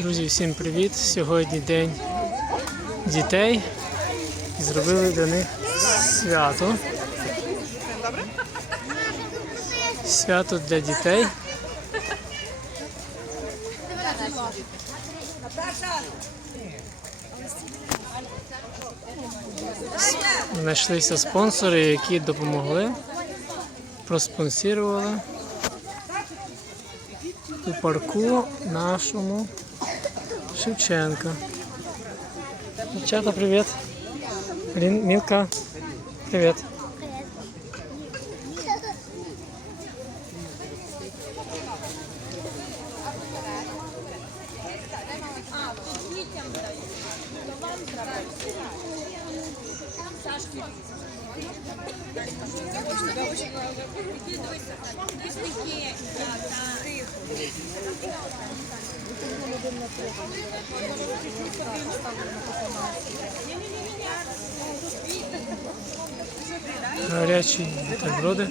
Друзі, всім привіт! Сьогодні день дітей. Зробили для них свято. Свято для дітей. Знайшлися спонсори, які допомогли, проспонсірували у парку нашому Шевченка. Дівчата, привіт. Лін, Мілка, привіт. Гарячі бутерброди.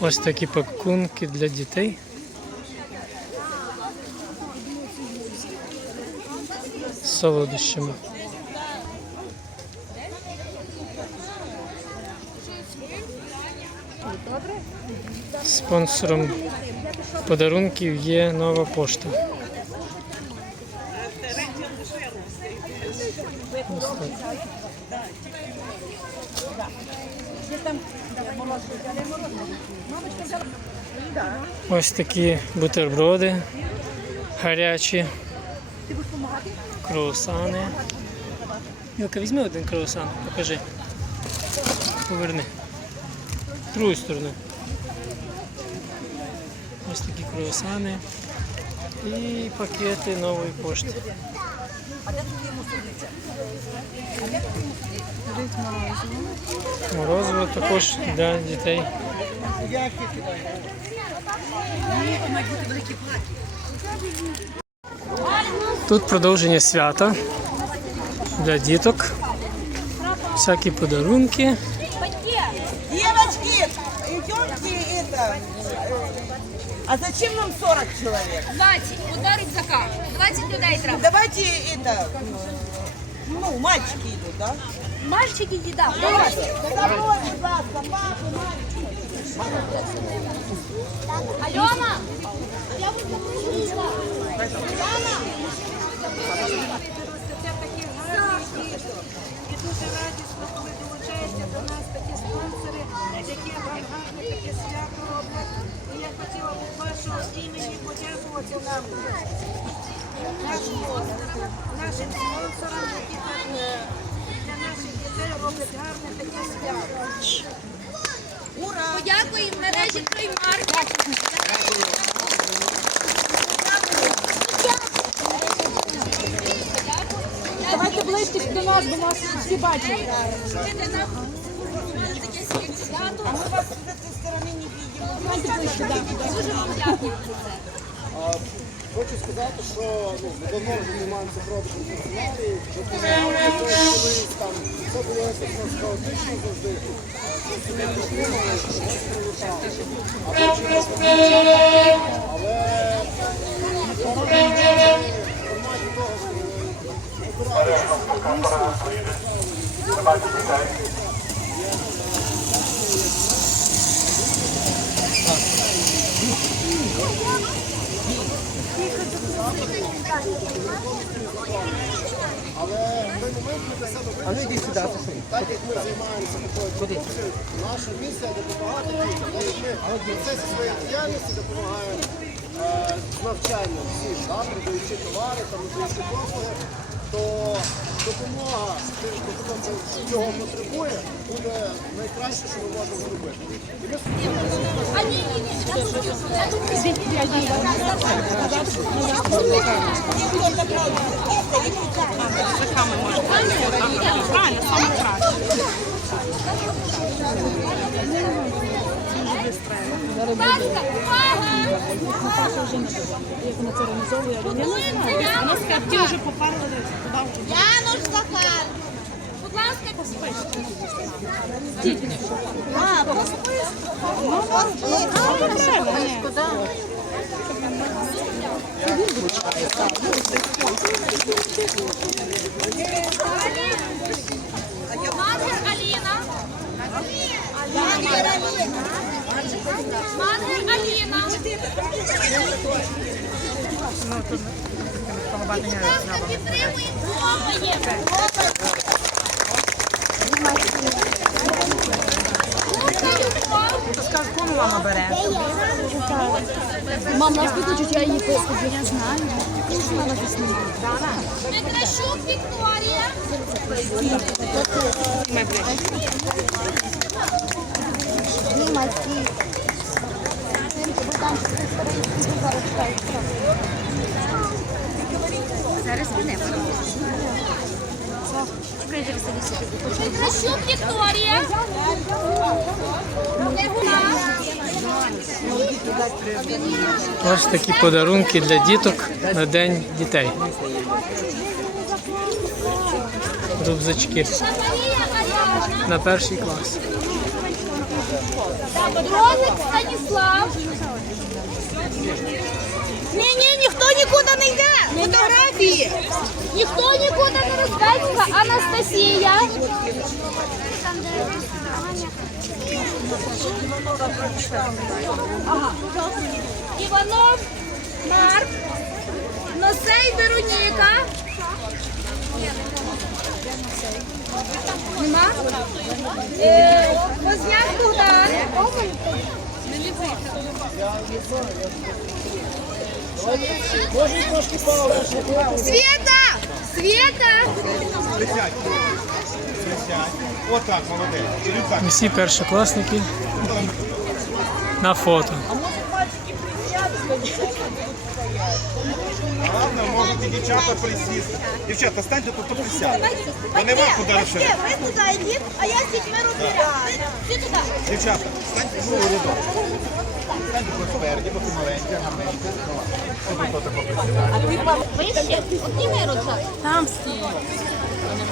Ось такі пакунки для дітей. Солодощами. Спонсором подарунків є нова пошта. Ось. Ось такі бутерброди гарячі, круасани. Мілка, візьми один круасан, покажи. Поверни. В другу сторону. Ось такі круасани і пакети нової пошти. Морозиво також для дітей. Тут продовження свята для діток. Всякі подарунки. Девочки, идемте это. А зачем нам 40 человек? 20, одна рюкзака. 20 людей треба. Давайте это, ну, мальчики идут, да? Мальчики їда. Давайте. нашим, нашим спонсорам, які так е, для наших дітей роблять гарне таке свято. Подякуємо мережі Троймарк. Давайте ближче до нас, бо нас всі бачать. А мы вас с этой стороны не видим. Давайте ближче, да. Дуже вам дякую. Хочу сказати, що ну, ми давно вже займаємося продажем канцелярії, допомагали колись там. Це було якось хаотично завжди. Щось не придумали, щось прилетало. А потім ми Але в форматі того, що ми обирали А ну йди сюди, так як ми займаємося такою продукцією, наша місія допомагати дітям. Ми в процесі своєї діяльності допомагаємо е, з навчанням всім, продаючи товари, там, надаючи послуги, то допомога тим, хто цього потребує, буде найкраще, що ми можемо зробити. Правильно, саме краще. Вже. Як вона це організовує, Вона вже попарили. Януш Захар. Будь ласка, Мангер Вона заснімає. Некращук Вікторія. Ось такі подарунки для діток на День дітей. Мар'яна. на перший клас. Дрозик Станіслав. Ні, ні, ніхто нікуди не йде. Фотографії. Ніхто нікуди не розбереться. Анастасія. Іванов Марк. Носей Вероніка. Нема? Е, Возняк Богдан. Света! Света! Присядь. Присядь. Отак, молодець. Усі першокласники на фото. Ладно, можете дівчата присісти. Дівчата, станьте тут, присядьте. Нема куди. Ви туди йдіть, а я з дітьми розбираю. Ти туди. Дівчата, станьте ну, рядом. Станьте тут спереді, бо ти маленька, гарненька. Ось тут поприсідайте. Вище, обніми рюкзак. Там стій.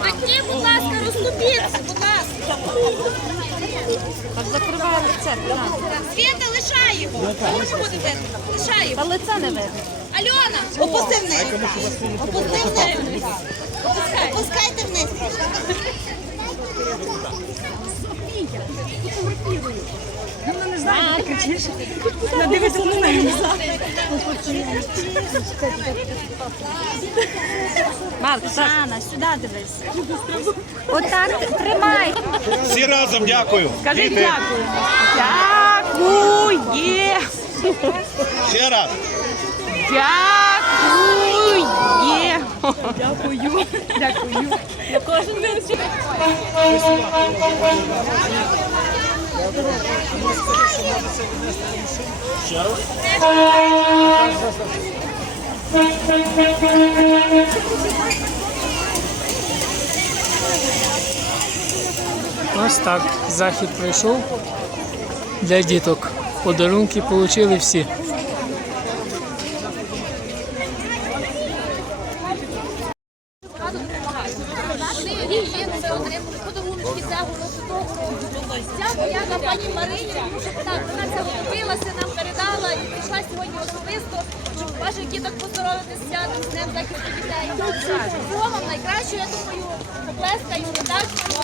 Такі, будь ласка, розступіться, будь ласка. Так закриває лице. Света, лишай його. Може бути видно. Лишай його. Та лице не видно. Альона, Опусти вниз. Опусти вниз. Опускайте вниз. Дивися на неї. Марк, Анна, сюди дивись. Отак тримай. Всі разом дякую. Кажи Діти, дякую. Дякує. ще раз. Дякує. Дякую. Дякую. Кожен день. Ось так захід пройшов для діток. Подарунки отримали всі. Вони гігієни це отримали подарунки цього року, того року. Ця подяка пані Марині, тому що вона, вона це вступилася, нам передала і прийшла сьогодні особисто, щоб ваших діток поздоровити з святом, з Днем захисту дітей. Всього вам найкраще, я думаю, поплескаю редакцію.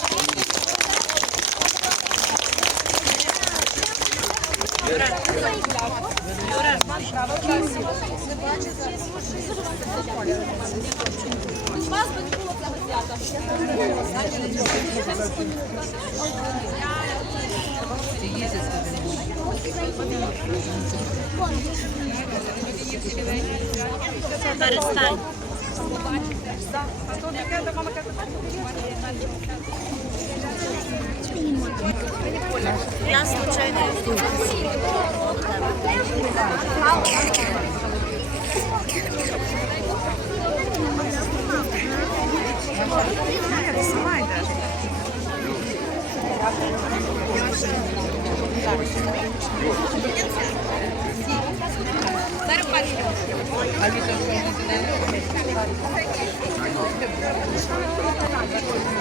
Без вас би не було цього свята. Перестань. Я случайно.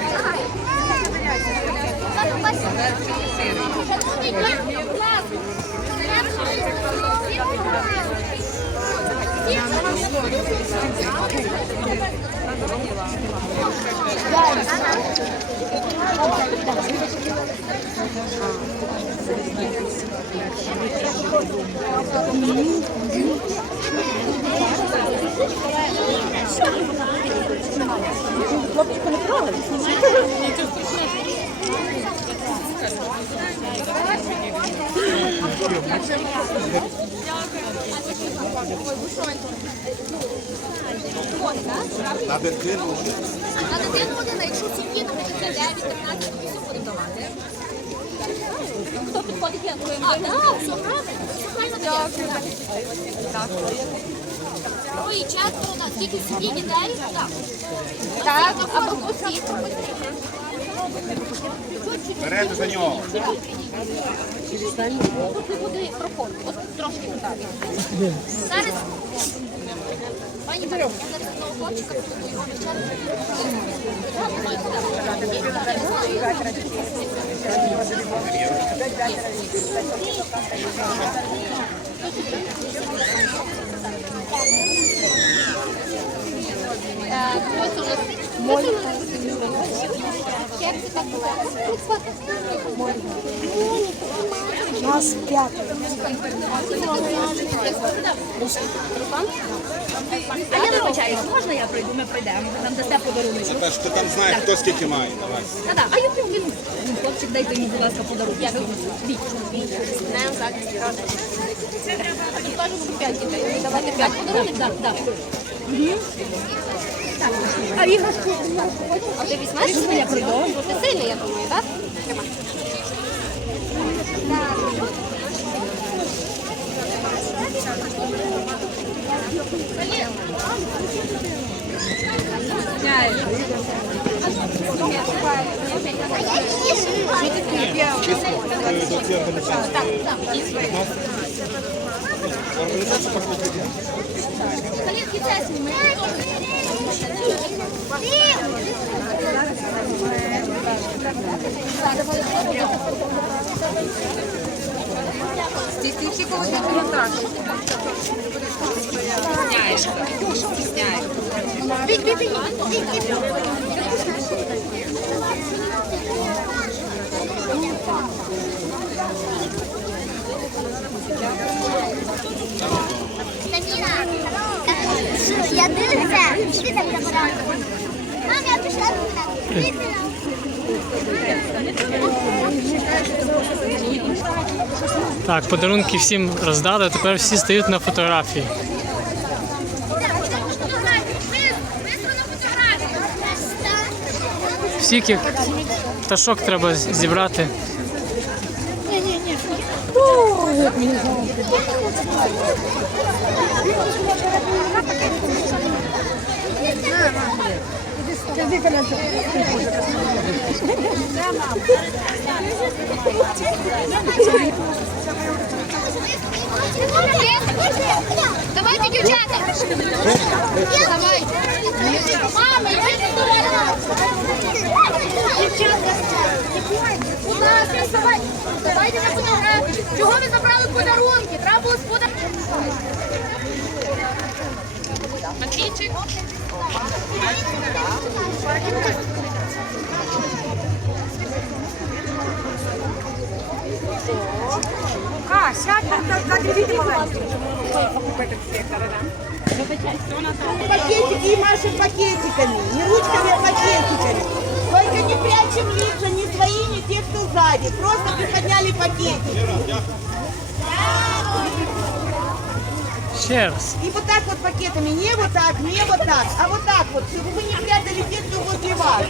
Шановний діти, будь ласка, На дитину. На дитину година, якщо сім'ї, наприклад, 9, 13, то 8 будемо давати. Хто підходить, я А, так, все правильно. Все правильно дається. Ой, четверо, так, тільки сім'ї дітей, так. Так, або усі. Берете за нього. Тут не буде проходу, от трошки туди. Зараз, пані Марія, я зараз одного хлопчика буду його навчати. Я думаю, Нас п'ятеро. А я вибачаю, можна я прийду, ми прийдемо, ви нам дасте подарунок. Та ж ти там знаєш, хто скільки має. Давай. А, так, а йому він, він хлопчик, дайте йому, будь ласка, подарунок. Я Віть. Не, захист. Тоді кажу, п'ять дітей. Давайте п'ять подарунок, так, так. А іграшку? А ти візьмеш? Я прийду. Ти сильний, я думаю, так? Тримай. Колетки час снимаем. Так, Калітки це зніми. Я дивлюся, що ти там забирала? Мам, я пішла туди. Так, подарунки всім роздали, тепер всі стають на фотографії. Всіх як пташок треба зібрати. Давайте, дівчата! Мама, йдіть сюди! Будь ласка, вставай! Давайте на фотографію! Чого ви забрали подарунки? Треба було з подарунки! Матвійчик? А, сядь, на дивіться маленький. Пакетики и машем пакетиками. Не ручками, а пакетиками. Только не прячем лица ни свои, ни те, кто сзади. Просто приподняли пакетик. Раз. И вот так вот пакетами. Не вот так, не вот так, а вот так вот. Чтобы вы не прятали тех, кто возле вас.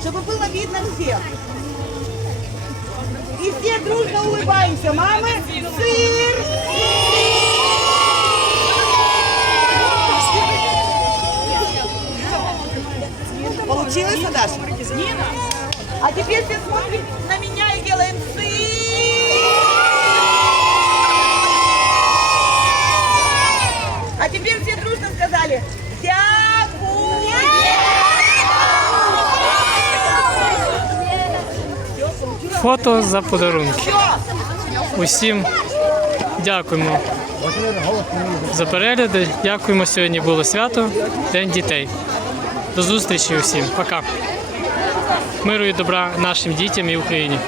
Чтобы было видно всех. И все дружно улыбаемся. Мамы, сыр! Получилось, Даша? А теперь все смотрим на меня и делаем сыр! Фото за подарунки. Усім дякуємо за перегляди. Дякуємо. Сьогодні було свято, День дітей. До зустрічі усім. Пока. Миру і добра нашим дітям і Україні.